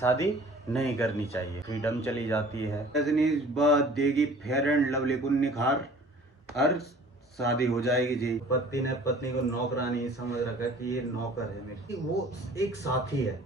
शादी नहीं करनी चाहिए, फ्रीडम चली जाती है। रजनीश बात देगी फेयर एंड लवली को निखार और शादी हो जाएगी जी। पति ने पत्नी को नौकरानी समझ रखा है कि ये नौकर है मेरी, वो एक साथी है,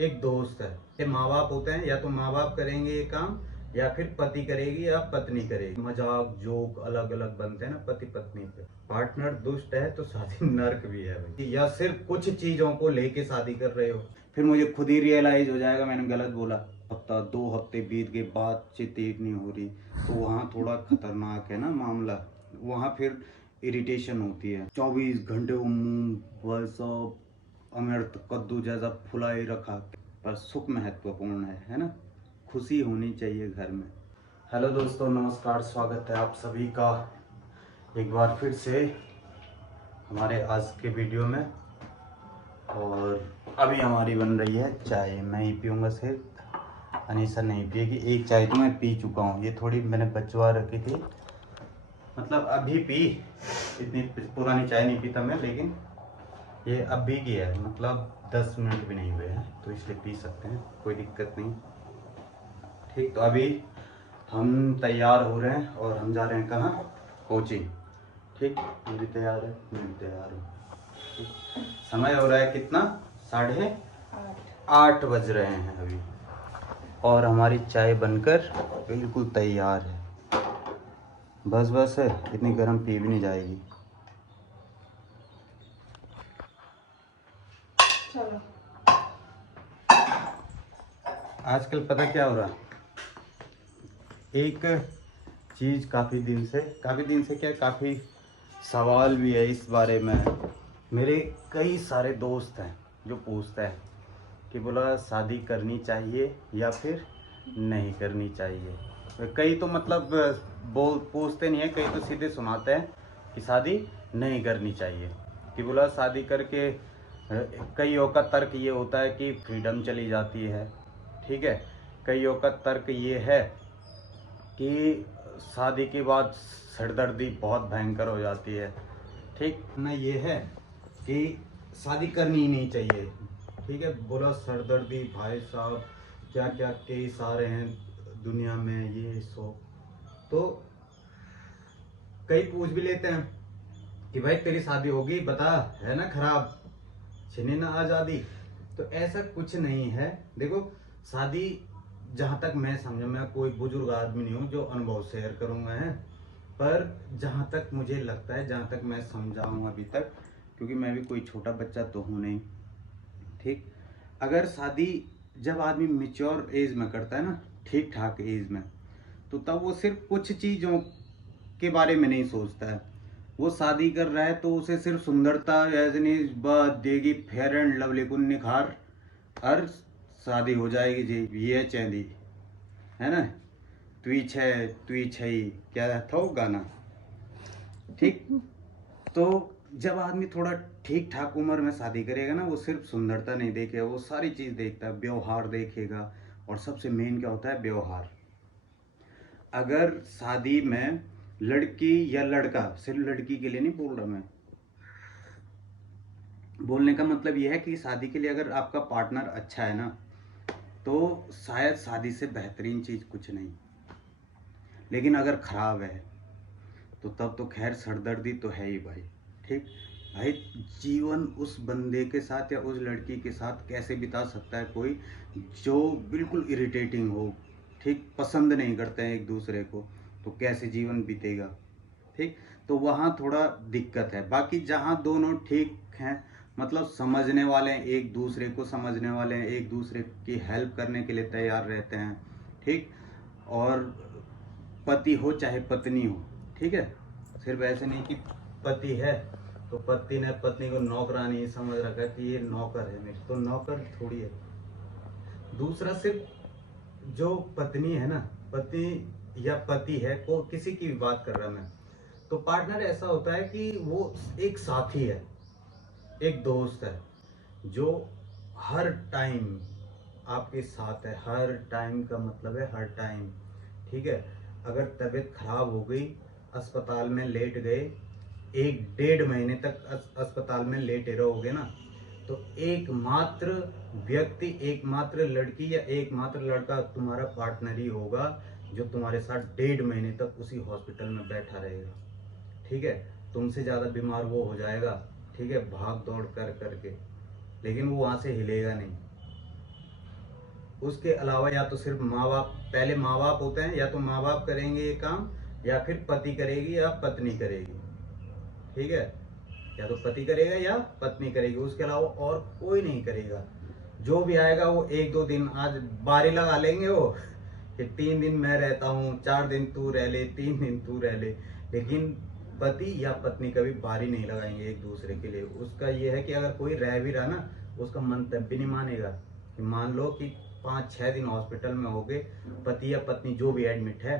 एक दोस्त है। ये माँ बाप होते हैं, या तो माँ बाप करेंगे ये काम या फिर पति करेगी या पत्नी करेगी। मजाक जोक अलग अलग बनते हैं ना पति पत्नी पे। पार्टनर दुष्ट है तो शादी नर्क भी है भाई। या सिर्फ कुछ चीजों को लेके शादी कर रहे हो, फिर मुझे खुद ही रियलाइज हो जाएगा मैंने गलत बोला। हफ्ता 2 हफ्ते बीत गए, बातचीत नहीं हो रही, तो वहाँ थोड़ा खतरनाक है ना मामला। वहाँ फिर इरिटेशन होती है। 24 घंटे वो मुंह बस अमृत कद्दू जैसा फुला ही रखा। पर सुख महत्वपूर्ण है ना, खुशी होनी चाहिए घर में। हेलो दोस्तों, नमस्कार, स्वागत है आप सभी का एक बार फिर से हमारे आज के वीडियो में। और अभी हमारी बन रही है चाय। मैं ही पीऊँगा, सिर्फ अनीसा नहीं पिएगी। एक चाय तो मैं पी चुका हूँ, ये थोड़ी मैंने बचवा रखी थी, मतलब अभी पी। इतनी पुरानी चाय नहीं पीता मैं, लेकिन ये अभी की है, मतलब 10 मिनट भी नहीं हुए हैं, तो इसलिए पी सकते हैं, कोई दिक्कत नहीं। ठीक, तो अभी हम तैयार हो रहे हैं और हम जा रहे हैं कहाँ? कोचिंग। ठीक, हम भी तैयार है, मैं भी तैयार हूँ। समय हो रहा है कितना? 8:30 बज रहे हैं अभी, और हमारी चाय बनकर बिल्कुल तैयार है। बस है, इतनी गर्म पी भी नहीं जाएगी। चलो। आजकल पता क्या हो रहा है, एक चीज़ काफ़ी दिन से क्या, काफ़ी सवाल भी है इस बारे में। मेरे कई सारे दोस्त हैं जो पूछते हैं कि बोला शादी करनी चाहिए या फिर नहीं करनी चाहिए। कई तो मतलब पूछते नहीं है, कई तो सीधे सुनाते हैं कि शादी नहीं करनी चाहिए, कि बोला शादी करके कईयों का तर्क ये होता है कि फ्रीडम चली जाती है। ठीक है, कईयों का तर्क ये है कि शादी के बाद सिरदर्दी बहुत भयंकर हो जाती है। ठीक ना, ये है कि शादी करनी ही नहीं चाहिए। ठीक है, बोला सरदर्दी, भाई साहब क्या क्या केस आ रहे हैं दुनिया में, ये सो। तो कई पूछ भी लेते हैं कि भाई तेरी शादी होगी, बता, है ना खराब, छीने ना आज़ादी। तो ऐसा कुछ नहीं है। देखो, शादी जहाँ तक मैं समझा, मैं कोई बुजुर्ग आदमी नहीं हूँ जो अनुभव शेयर करूँगा है, पर जहाँ तक मुझे लगता है, जहाँ तक मैं समझा हूँ अभी तक, क्योंकि मैं भी कोई छोटा बच्चा तो हूँ नहीं। ठीक, अगर शादी जब आदमी मेच्योर एज में करता है ना, ठीक ठाक एज में, तो तब वो सिर्फ कुछ चीज़ों के बारे में नहीं सोचता है। वो शादी कर रहा है तो उसे सिर्फ सुंदरता देगी, फेयर एंड लवली को निखार और शादी हो जाएगी जी, ये चैंदी है ना, तुई छई, क्या था वो गाना। ठीक, तो जब आदमी थोड़ा ठीक ठाक उम्र में शादी करेगा ना, वो सिर्फ सुंदरता नहीं देखेगा, वो सारी चीज़ देखता है, व्यवहार देखेगा। और सबसे मेन क्या होता है? व्यवहार। अगर शादी में लड़की या लड़का, सिर्फ लड़की के लिए नहीं बोल रहा मैं, बोलने का मतलब यह है कि शादी के लिए अगर आपका पार्टनर अच्छा है ना, तो शायद शादी से बेहतरीन चीज़ कुछ नहीं। लेकिन अगर ख़राब है तो तब तो खैर सरदर्दी तो है ही भाई। ठीक भाई, जीवन उस बंदे के साथ या उस लड़की के साथ कैसे बिता सकता है कोई जो बिल्कुल इरिटेटिंग हो, ठीक, पसंद नहीं करते हैं एक दूसरे को, तो कैसे जीवन बीतेगा? ठीक, तो वहाँ थोड़ा दिक्कत है। बाकी जहाँ दोनों ठीक हैं, मतलब समझने वाले हैं, एक दूसरे को समझने वाले हैं, एक दूसरे की हेल्प करने के लिए तैयार रहते हैं। ठीक, और पति हो चाहे पत्नी हो, ठीक है, सिर्फ ऐसे नहीं कि पति है तो पति ने पत्नी को नौकरानी समझ रखा है कि ये नौकर है मेरी, तो नौकर थोड़ी है। दूसरा, सिर्फ जो पत्नी है ना, पति या पति है, को किसी की भी बात कर रहा मैं, तो पार्टनर ऐसा होता है कि वो एक साथी है, एक दोस्त है, जो हर टाइम आपके साथ है। हर टाइम का मतलब है हर टाइम। ठीक है, अगर तबीयत खराब हो गई, अस्पताल में लेट गए, 1 डेढ़ महीने तक अस्पताल में लेटे रहोगे ना, तो एकमात्र व्यक्ति, एकमात्र लड़की या एकमात्र लड़का तुम्हारा पार्टनर ही होगा जो तुम्हारे साथ 1.5 महीने तक उसी हॉस्पिटल में बैठा रहेगा। ठीक है, तुमसे ज़्यादा बीमार वो हो जाएगा, ठीक है, भाग दौड़ कर करके, लेकिन वो वहाँ से हिलेगा नहीं। उसके अलावा या तो सिर्फ माँ बाप, पहले माँ बाप होते हैं, या तो माँ बाप करेंगे ये काम, या फिर पति करेगी या पत्नी करेगी। ठीक है, या तो पति करेगा या पत्नी करेगी, उसके अलावा और कोई नहीं करेगा। जो भी आएगा वो 1-2 दिन, आज बारी लगा लेंगे वो कि 3 दिन मैं रहता हूँ, 4 दिन तू रह ले, 3 दिन तू रह ले, लेकिन पति या पत्नी कभी बारी नहीं लगाएंगे एक दूसरे के लिए। उसका ये है कि अगर कोई रह भी रहा ना, उसका मन तब भी नहीं मानेगा। कि मान लो कि 5-6 दिन हॉस्पिटल में हो गए, पति या पत्नी जो भी एडमिट है,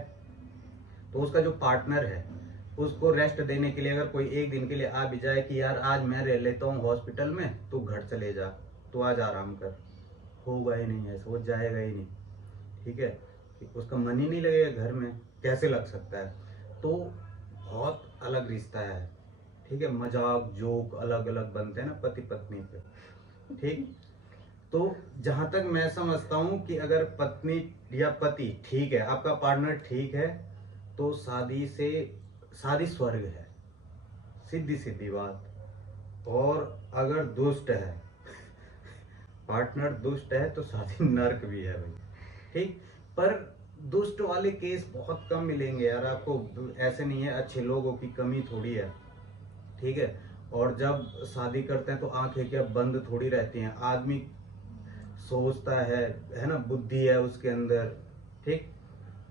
तो उसका जो पार्टनर है उसको रेस्ट देने के लिए अगर कोई 1 दिन के लिए आ भी जाए कि यार आज मैं रह लेता हूँ हॉस्पिटल में, तू घर चले जा, तो आज आराम कर, होगा ही नहीं ऐसा, वो जाएगा ही नहीं। ठीक है, उसका मन ही नहीं लगेगा घर में, कैसे लग सकता है। तो बहुत अलग रिश्ता है। ठीक है, मजाक जोक अलग अलग बनते हैं ना पति पत्नी पे। ठीक, तो जहां तक मैं समझता हूं कि अगर पत्नी या पति ठीक है, आपका पार्टनर ठीक है, तो शादी स्वर्ग है, सीधी सीधी बात। और अगर दुष्ट है, पार्टनर दुष्ट है, तो शादी नर्क भी है भाई। ठीक, पर दुष्ट वाले केस बहुत कम मिलेंगे यार आपको, ऐसे नहीं है, अच्छे लोगों की कमी थोड़ी है। ठीक है, और जब शादी करते हैं तो आंखें क्या बंद थोड़ी रहती हैं, आदमी सोचता है ना, बुद्धि है उसके अंदर। ठीक,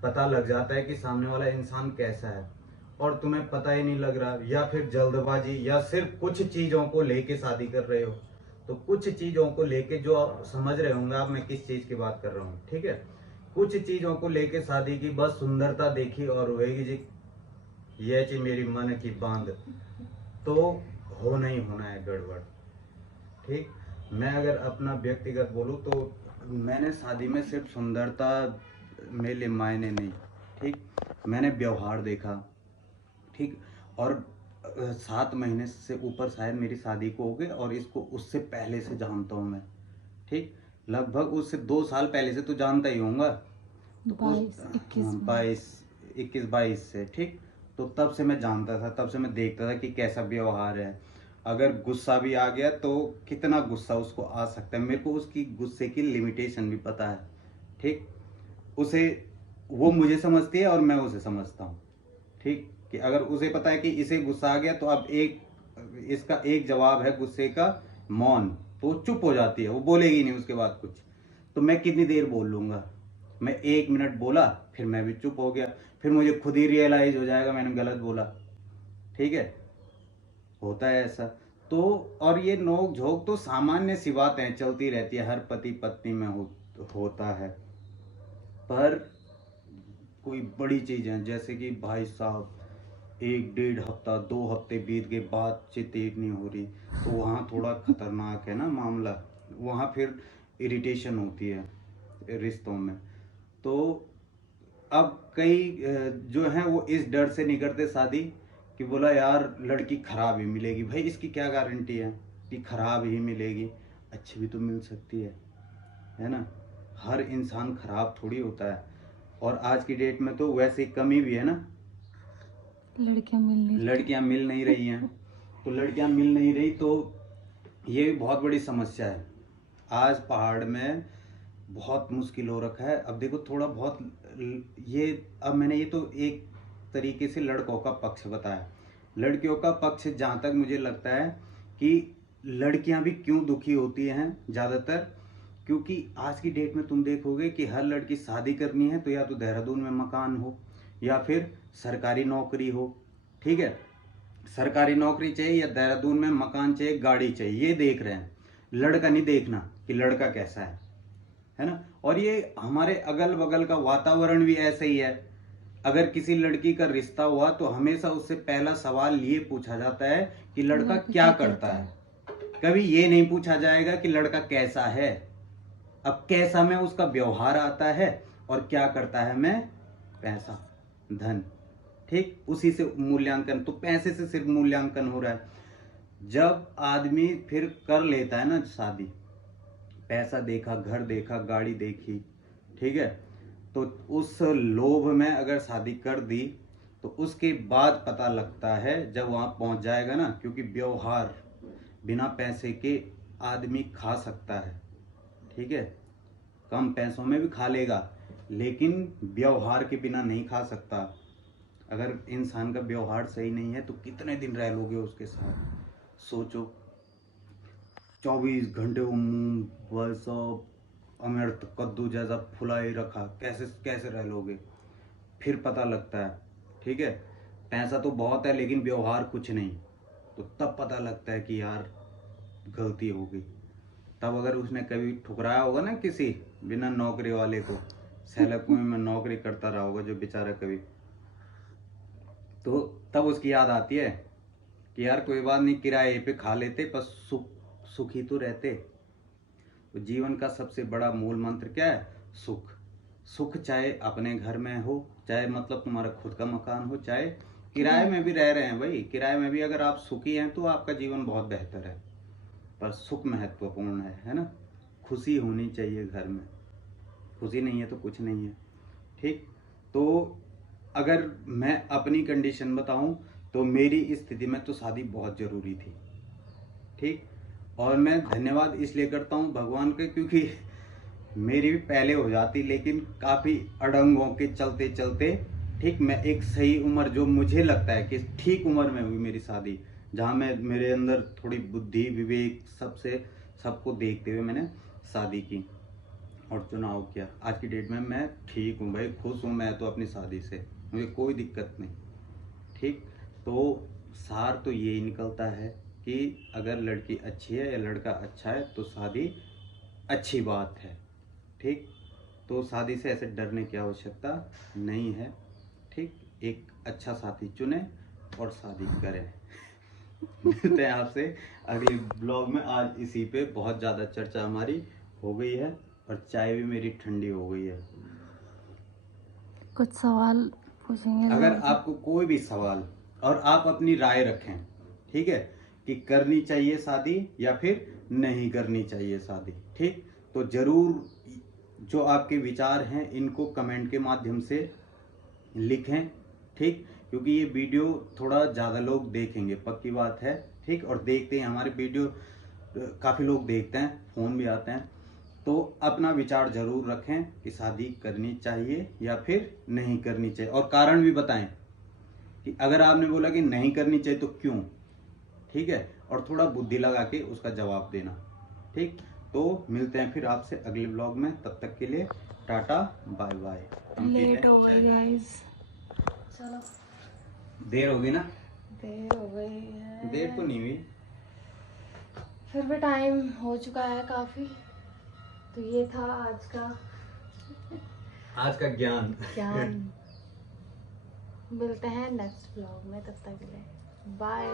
पता लग जाता है कि सामने वाला इंसान कैसा है, और तुम्हें पता ही नहीं लग रहा, या फिर जल्दबाजी, या सिर्फ कुछ चीजों को लेके शादी कर रहे हो। तो कुछ चीजों को लेके, जो आप समझ रहे होंगे आप मैं किस चीज की बात कर रहा हूँ। ठीक है, कुछ चीजों को लेके शादी की, बस सुंदरता देखी और होएगी जी ये चीज मेरी मन की बांध, तो होना ही होना है गड़बड़। ठीक, मैं अगर अपना व्यक्तिगत बोलूँ तो मैंने शादी में सिर्फ सुंदरता मेरे लिए मायने नहीं। ठीक, मैंने व्यवहार देखा। ठीक, और 7 महीने से ऊपर शायद मेरी शादी को हो गए, और इसको उससे पहले से जानता हूँ मैं। ठीक, लगभग उससे 2 साल पहले से तो जानता ही होऊंगा, तो 21-22 से। ठीक, तो तब से मैं जानता था, तब से मैं देखता था कि कैसा व्यवहार है। अगर गुस्सा भी आ गया तो कितना गुस्सा उसको आ सकता है, मेरे को उसकी गुस्से की लिमिटेशन भी पता है। ठीक, उसे, वो मुझे समझती है और मैं उसे समझता हूँ। ठीक, कि अगर उसे पता है कि इसे गुस्सा आ गया, तो अब इसका एक जवाब है गुस्से का, मौन, तो वो चुप हो जाती है, वो बोलेगी नहीं उसके बाद कुछ। तो मैं कितनी देर बोल लूंगा, मैं 1 मिनट बोला, फिर मैं भी चुप हो गया, फिर मुझे खुद ही रियलाइज हो जाएगा मैंने गलत बोला। ठीक है, होता है ऐसा। तो और ये नोक झोंक तो सामान्य सी बातें चलती रहती है, हर पति पत्नी में होता है। पर कोई बड़ी चीजें, जैसे कि भाई साहब 1-1.5 हफ्ता 2 हफ्ते बीत गए, बातचीत एक नहीं हो रही, तो वहाँ थोड़ा खतरनाक है ना मामला, वहाँ फिर इरिटेशन होती है रिश्तों में। तो अब कई जो हैं वो इस डर से नहीं करते शादी, कि बोला यार लड़की खराब ही मिलेगी। भाई इसकी क्या गारंटी है कि खराब ही मिलेगी, अच्छी भी तो मिल सकती है ना। हर इंसान खराब थोड़ी होता है, और आज की डेट में तो वैसे कमी भी है ना, लड़कियां मिल नहीं रही हैं। तो लड़कियां मिल नहीं रही, तो ये भी बहुत बड़ी समस्या है। आज पहाड़ में बहुत मुश्किल हो रखा है। अब देखो थोड़ा बहुत ये, अब मैंने ये तो एक तरीके से लड़कों का पक्ष बताया। लड़कियों का पक्ष जहाँ तक मुझे लगता है कि लड़कियां भी क्यों दुखी होती हैं ज़्यादातर, क्योंकि आज की डेट में तुम देखोगे कि हर लड़की शादी करनी है तो या तो देहरादून में मकान हो, या फिर सरकारी नौकरी हो। ठीक है, सरकारी नौकरी चाहिए, या देहरादून में मकान चाहिए, गाड़ी चाहिए, ये देख रहे हैं। लड़का नहीं देखना कि लड़का कैसा है ना। और ये हमारे अगल बगल का वातावरण भी ऐसा ही है। अगर किसी लड़की का रिश्ता हुआ तो हमेशा उससे पहला सवाल ये पूछा जाता है कि लड़का क्या करता है। कभी ये नहीं पूछा जाएगा कि लड़का कैसा है। अब कैसा में उसका व्यवहार आता है, और क्या करता है मैं, पैसा, धन। ठीक, उसी से मूल्यांकन, तो पैसे से सिर्फ मूल्यांकन हो रहा है। जब आदमी फिर कर लेता है ना शादी, पैसा देखा, घर देखा, गाड़ी देखी, ठीक है, तो उस लोभ में अगर शादी कर दी तो उसके बाद पता लगता है जब वहाँ पहुँच जाएगा ना, क्योंकि व्यवहार बिना पैसे के आदमी खा सकता है, ठीक है, कम पैसों में भी खा लेगा, लेकिन व्यवहार के बिना नहीं खा सकता। अगर इंसान का व्यवहार सही नहीं है तो कितने दिन रह लोगे उसके साथ, सोचो। 24 घंटे वो मुंह वैसा अमृत कद्दू जैसा फुलाई रखा, कैसे कैसे रह लोगे? फिर पता लगता है, ठीक है, पैसा तो बहुत है लेकिन व्यवहार कुछ नहीं, तो तब पता लगता है कि यार गलती हो गई। तब अगर उसने कभी ठुकराया होगा ना किसी बिना नौकरी वाले को, सैला कुएं में नौकरी करता रहा होगा जो बेचारा कभी, तो तब उसकी याद आती है कि यार कोई बात नहीं, किराए पे खा लेते पर सुखी तो रहते। तो जीवन का सबसे बड़ा मूल मंत्र क्या है? सुख। सुख चाहे अपने घर में हो, चाहे मतलब तुम्हारा खुद का मकान हो, चाहे किराए में भी रह रहे हैं भाई, किराए में भी अगर आप सुखी हैं तो आपका जीवन बहुत बेहतर है, पर सुख महत्वपूर्ण है ना। खुशी होनी चाहिए घर में, खुशी नहीं है तो कुछ नहीं है, ठीक। तो अगर मैं अपनी कंडीशन बताऊं तो मेरी स्थिति में तो शादी बहुत ज़रूरी थी, ठीक। और मैं धन्यवाद इसलिए करता हूं भगवान के, क्योंकि मेरी भी पहले हो जाती, लेकिन काफ़ी अड़ंगों के चलते चलते, ठीक, मैं एक सही उम्र जो मुझे लगता है कि ठीक उम्र में हुई मेरी शादी, जहाँ मैं मेरे अंदर थोड़ी बुद्धि विवेक सबसे सबको देखते हुए मैंने शादी की और चुनाव किया। आज की डेट में मैं ठीक हूँ भाई, खुश हूँ मैं तो अपनी शादी से, मुझे कोई दिक्कत नहीं, ठीक। तो सार तो यही निकलता है कि अगर लड़की अच्छी है या लड़का अच्छा है तो शादी अच्छी बात है, ठीक। तो शादी से ऐसे डरने की आवश्यकता नहीं है, ठीक। एक अच्छा साथी चुने और शादी करें। मिलते हैं आपसे अगले ब्लॉग में। आज इसी पे बहुत ज़्यादा चर्चा हमारी हो गई है और चाय भी मेरी ठंडी हो गई है। कुछ सवाल पूछेंगे अगर लोग। आपको कोई भी सवाल और आप अपनी राय रखें, ठीक है, कि करनी चाहिए शादी या फिर नहीं करनी चाहिए शादी, ठीक, तो ज़रूर जो आपके विचार हैं इनको कमेंट के माध्यम से लिखें, ठीक, क्योंकि ये वीडियो थोड़ा ज़्यादा लोग देखेंगे, पक्की बात है, ठीक। और देखते हैं हमारे वीडियो, काफ़ी लोग देखते हैं, फ़ोन भी आते हैं, तो अपना विचार जरूर रखें कि शादी करनी चाहिए या फिर नहीं करनी चाहिए, और कारण भी बताएं कि अगर आपने बोला कि नहीं करनी चाहिए तो क्यों, ठीक है, और थोड़ा बुद्धि लगा के उसका जवाब देना, ठीक। तो मिलते हैं फिर आपसे अगले ब्लॉग में, तब तक के लिए टाटा बाय बाय। हम पीते लेट हैं हो गई चाय। गाइस, चलो देर हो गई ना? देर हो गई है। देर तो नहीं हुई। फिर भी टाइम हो चुका है काफ़ी। तो ये था आज का ज्ञान। ज्ञान। मिलते हैं नेक्स्ट ब्लॉग में, तब तक के लिए बाय।